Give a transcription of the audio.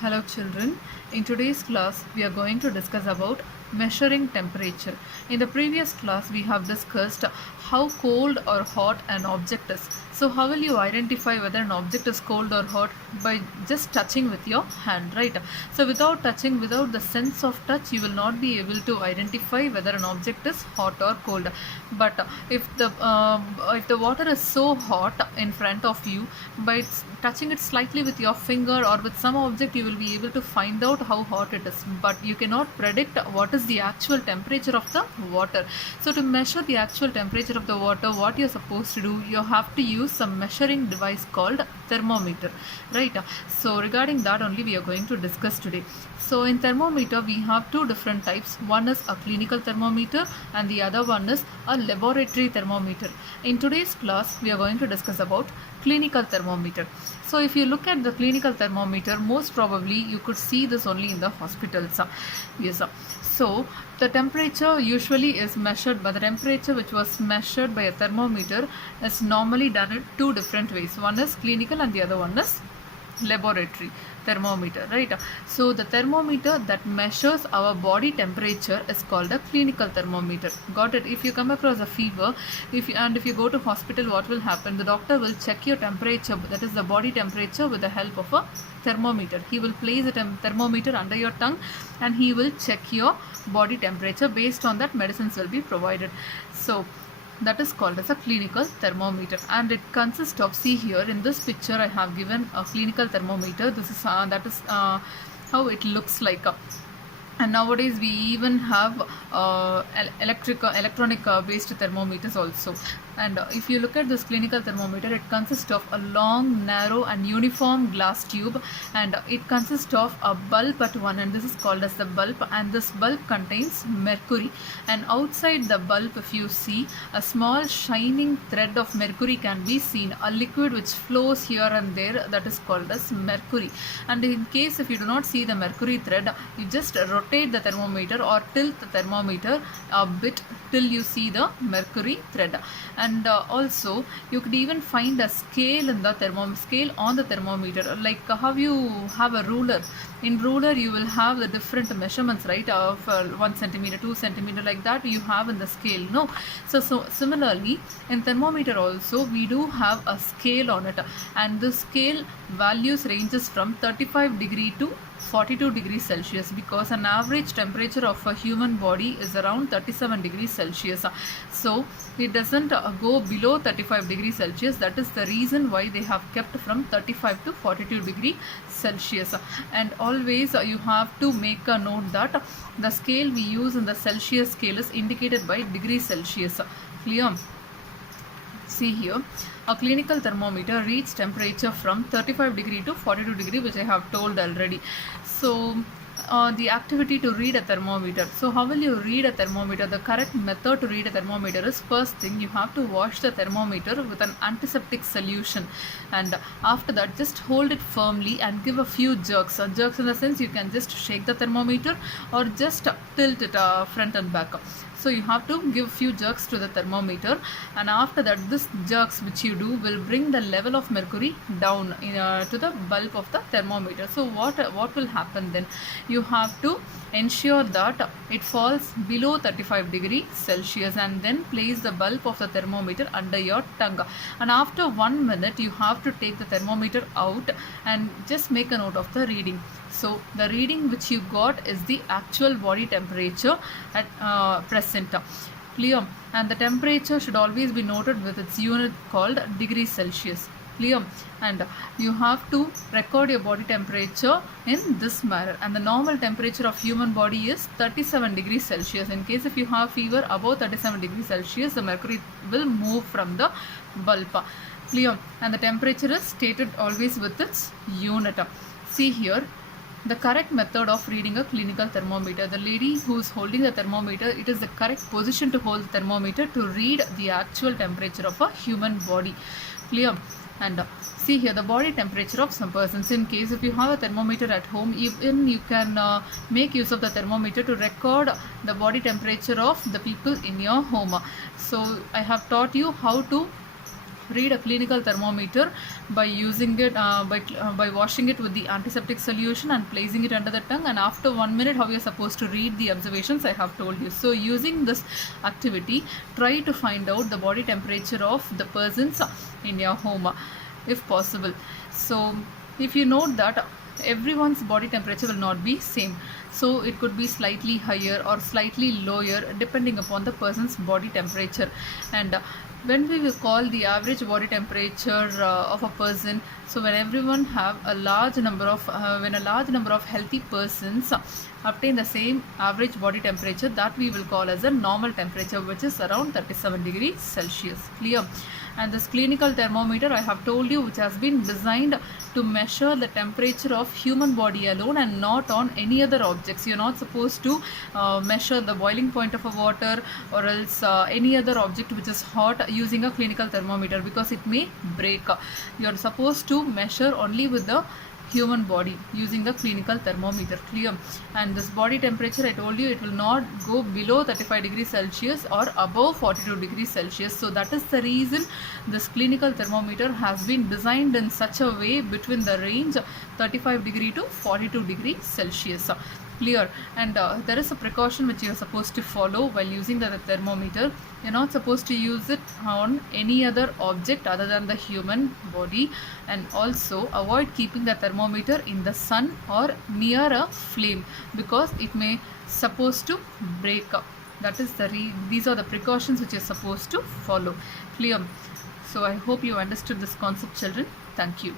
Hello children, in today's class we are going to discuss about measuring temperature. In the previous class we have discussed how cold or hot an object is. So how will you identify whether an object is cold or hot? By just touching with your hand, right? So without touching, without the sense of touch, you will not be able to identify whether an object is hot or cold. But if the water is so hot in front of you, by touching it slightly with your finger or with some object, you will be able to find out how hot it is, but you cannot predict what is the actual temperature of the water. So to measure the actual temperature of the water, what you're supposed to do, you have to use some measuring device called thermometer, right? So regarding that only we are going to discuss today. So in thermometer we have two different types. One is a clinical thermometer and the other one is a laboratory thermometer. In today's class we are going to discuss about clinical thermometer. So if you look at the clinical thermometer, most probably you could see this only in the hospitals. Yes. So the temperature usually is measured by the temperature which was measured by a thermometer is normally done in two different ways. One is clinical and the other one is laboratory thermometer, right? So the thermometer that measures our body temperature is called a clinical thermometer. Got it? If you come across a fever, if you go to hospital, what will happen? The doctor will check your temperature, that is the body temperature, with the help of a thermometer. He will place a thermometer under your tongue and he will check your body temperature. Based on that, medicines will be provided. So that is called as a clinical thermometer, and it consists of, see here in this picture I have given a clinical thermometer. This is how it looks like. And nowadays we even have electronic based thermometers also. And if you look at this clinical thermometer, it consists of a long, narrow and uniform glass tube, and it consists of a bulb at one end. This is called as the bulb, and this bulb contains mercury. And outside the bulb, if you see, a small shining thread of mercury can be seen, a liquid which flows here and there, that is called as mercury. And in case if you do not see the mercury thread, you just rotate the thermometer or tilt the thermometer a bit till you see the mercury thread. And also you could even find a scale in the scale on the thermometer, like how you have a ruler. In ruler you will have the different measurements, right, of 1 centimeter, 2 centimeter, like that you have in the scale, no? So similarly in thermometer also we do have a scale on it, and the scale values ranges from 35 degree to 42 degrees Celsius, because an average temperature of a human body is around 37 degrees Celsius. So it doesn't go below 35 degrees Celsius. That is the reason why they have kept from 35 to 42 degrees Celsius. And always you have to make a note that the scale we use in the Celsius scale is indicated by degrees Celsius. Clear? See here, a clinical thermometer reads temperature from 35 degree to 42 degree, which I have told already. So the activity to read a thermometer. So how will you read a thermometer? The correct method to read a thermometer is, first thing, you have to wash the thermometer with an antiseptic solution, and after that just hold it firmly and give a few jerks. Jerks in the sense you can just shake the thermometer or just tilt it front and back. So you have to give few jerks to the thermometer, and after that this jerks which you do will bring the level of mercury down to the bulb of the thermometer. So what will happen then? You have to ensure that it falls below 35 degrees Celsius, and then place the bulb of the thermometer under your tongue. And after 1 minute you have to take the thermometer out and just make a note of the reading. So the reading which you got is the actual body temperature at present. Clear? And the temperature should always be noted with its unit called degrees Celsius. Clear? And you have to record your body temperature in this manner. And the normal temperature of human body is 37 degrees Celsius. In case if you have fever above 37 degrees Celsius, the mercury will move from the bulb. Clear? And the temperature is stated always with its unit. See here, the correct method of reading a clinical thermometer. The lady who is holding the thermometer, it is the correct position to hold the thermometer to read the actual temperature of a human body. Clear? And see here the body temperature of some persons. In case if you have a thermometer at home, even you can make use of the thermometer to record the body temperature of the people in your home. So I have taught you how to read a clinical thermometer by using it by washing it with the antiseptic solution and placing it under the tongue, and after 1 minute how you're supposed to read the observations I have told you. So using this activity, try to find out the body temperature of the persons in your home if possible. So if you note that everyone's body temperature will not be same, so it could be slightly higher or slightly lower depending upon the person's body temperature. And when we will call the average body temperature of a person, so when everyone have a large number of when a large number of healthy persons obtain the same average body temperature, that we will call as a normal temperature, which is around 37 degrees Celsius. Clear? And this clinical thermometer I have told you, which has been designed to measure the temperature of human body alone and not on any other objects. You're not supposed to measure the boiling point of a water or else any other object which is hot using a clinical thermometer, because it may break. You're supposed to measure only with the human body using the clinical thermometer. Clear? And this body temperature, I told you, it will not go below 35 degrees Celsius or above 42 degrees Celsius. So that is the reason this clinical thermometer has been designed in such a way between the range 35 degree to 42 degrees Celsius. Clear? And there is a precaution which you are supposed to follow while using the thermometer. You're not supposed to use it on any other object other than the human body, and also avoid keeping the thermometer in the sun or near a flame, because it may supposed to break up. That is these are the precautions which you're supposed to follow. Clear? So I hope you understood this concept, children. Thank you.